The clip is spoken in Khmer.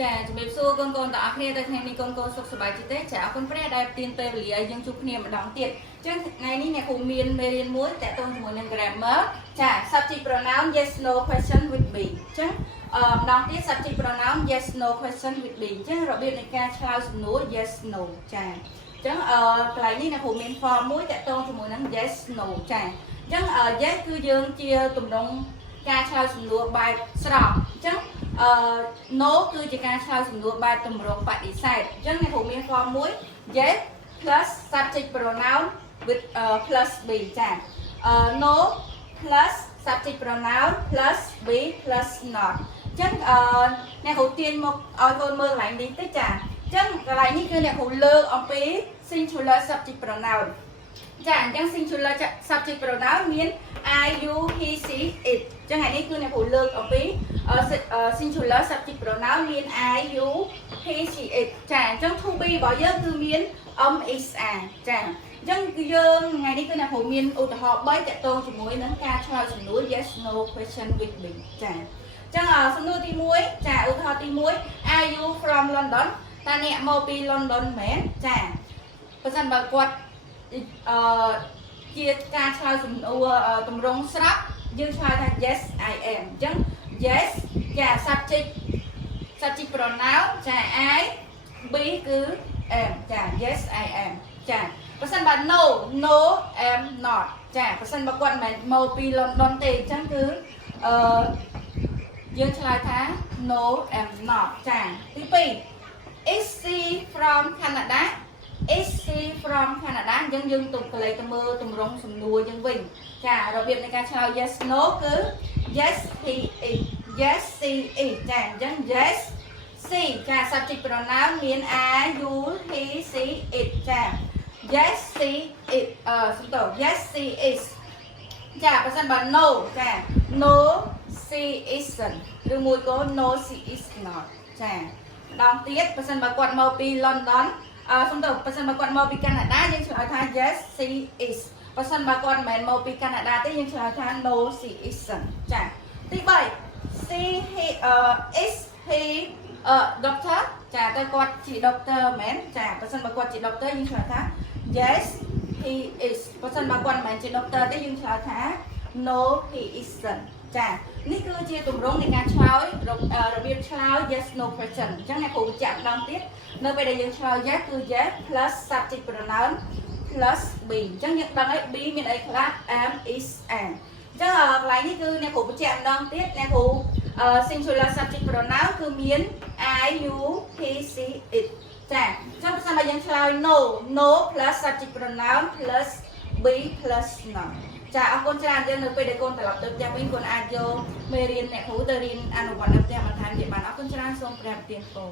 ចាជំរាបសួរកូនកូនទាំងអស់គ្នាទៅថ្ងៃនេះកូនកូនសុខសប្បាយចិត្តទេចាអរគុណព្រះដែលទានពេលវេលាយើងជួបគ្នាម្ដងទៀតអញ្ចឹងថ្ងៃនេះអ្នកគ្រូមានមេរៀនមួយតាក់ទងជាមួយនឹង grammar ចា subject pronoun yes no question with be អញ្ចឹងម្ដងទៀត subject pronoun yes no question with be អញ្ចឹងរបៀបនៃការឆ្លើយសំណួរ yes no ចាអញ្ចឹងកន្លែងនេះអ្នកគ្រូមាន form មួយតាក់ទងជាមួយនឹង yes no ចាអញ្ចឹង yes គឺយើងជាទម្រង់ការឆ្លើយសំណួរបែបស្រង់អញ្ចឹងno គឺជាការឆ្លើយសំណួរបែបទម្រង់បដិសេធអញ្ចឹងអ្នកគ្រូមាន form មួយ yes plus subject pronoun with plus be ចាno plus subject pronoun plus be plus not អញ្ចឹងអ្នកគ្រូទាញមកឲ្យកូនមើលកន្លែងនេះទៅចាអញ្ចឹងកន្លែងនេះគឺអ្នកគ្រូលើកអំពី singular subject pronoun ចាអញ្ចឹង singular subject pronoun មាន I you he she it អញ្ចឹងថ្ងៃនេះគឺអ្នកគ្រូលើកអំពី singular subject pronoun មាន I you he she it ចាអញ្ចឹង to be របស់យើងគឺមាន is are ចាអញ្ចឹងគឺយើងថ្ងៃនេះគឺអ្នកគ្រូមានឧទាហរណ៍3តាក់ទងជាមួយនឹងការឆ្លើយសំណួរ yes no question with be ចាអញ្ចឹងសំណួរទី1ចាឧទាហរណ៍ទី1 Are you from London តើអ្នកមកពី London មែនចាបើសិនបើគាត់ជាការឆ្លើយសំណួរតម្រង់ស្រាប់យើងឆ្លើយថា yes I am អញ្ចឹង yes ចា subject pronoun ចា I be គឺ am ចា yes I am ចាបើសិនបើ no am not ចាបើសិនបើគាត់មិនមកពី London ទេអញ្ចឹងគឺយើងឆ្លើយថា no am not ចាទី2 is she from Canada is she from Canada អញ្ចឹងយើងទៅកន្លែងទៅមើលទម្រង់សំណួរយើងវិញចារបៀបនៃការឆ្លើយ yes no គឺ yes he is yes she is ចាអញ្ចឹង yes she ចា subject pronoun មាន I you he she it ចា yes she isសំដៅ yes she is ចាបើសិនបើ no ចា no she isn't ឬមួយក៏ no she is not ចាម្ដងទៀតបើសិនបើគាត់មកពី London សំដៅបើសិនបើគាត់មកពីកាណាដាយើងឆ្លើយថា yes she is បើសិនបើគាត់មិនមែនមកពីកាណាដាទេយើងឆ្លើយថា no she isn't ចាទី3 she he is he doctor ចាតើគាត់ជា doctor មែនចាបើសិនបើគាត់ជា doctor យើងឆ្លើយថា yes he is បើសិនបើគាត់មិនមែនជា doctor ទេយើងឆ្លើយថា no he isn't ចានេះគឺជាទម្រង់នៃការឆ្លើយរបៀបឆ្លើយ yes no question អញ្ចឹងអ្នកគ្រូបញ្ជាក់ម្ដងទៀតនៅពេលដែលយើងឆ្លើយ yes គឺ yes plus subject pronoun plus be អញ្ចឹងយើងដឹងហើយ be មានអីខ្លះ am is am អញ្ចឹងកន្លែងនេះគឺអ្នកគ្រូបញ្ជាក់ម្ដងទៀតអ្នកគ្រូ singular subject pronoun គឺមាន I you he she it ចាអញ្ចឹងបើសិនបើយើងឆ្លើយ no plus subject pronoun plus be plus not ចាអរគុណច្រើនយើងនៅពេលដែលកូនត្រឡប់ទៅផ្ទះវិញកូនអាចយកមេរៀនអ្នកគ្រូទៅរៀនអនុវត្តនៅផ្ទះបន្ថែមទៀតបានអរគុណច្រើនសូមព្រះប្រទានពរ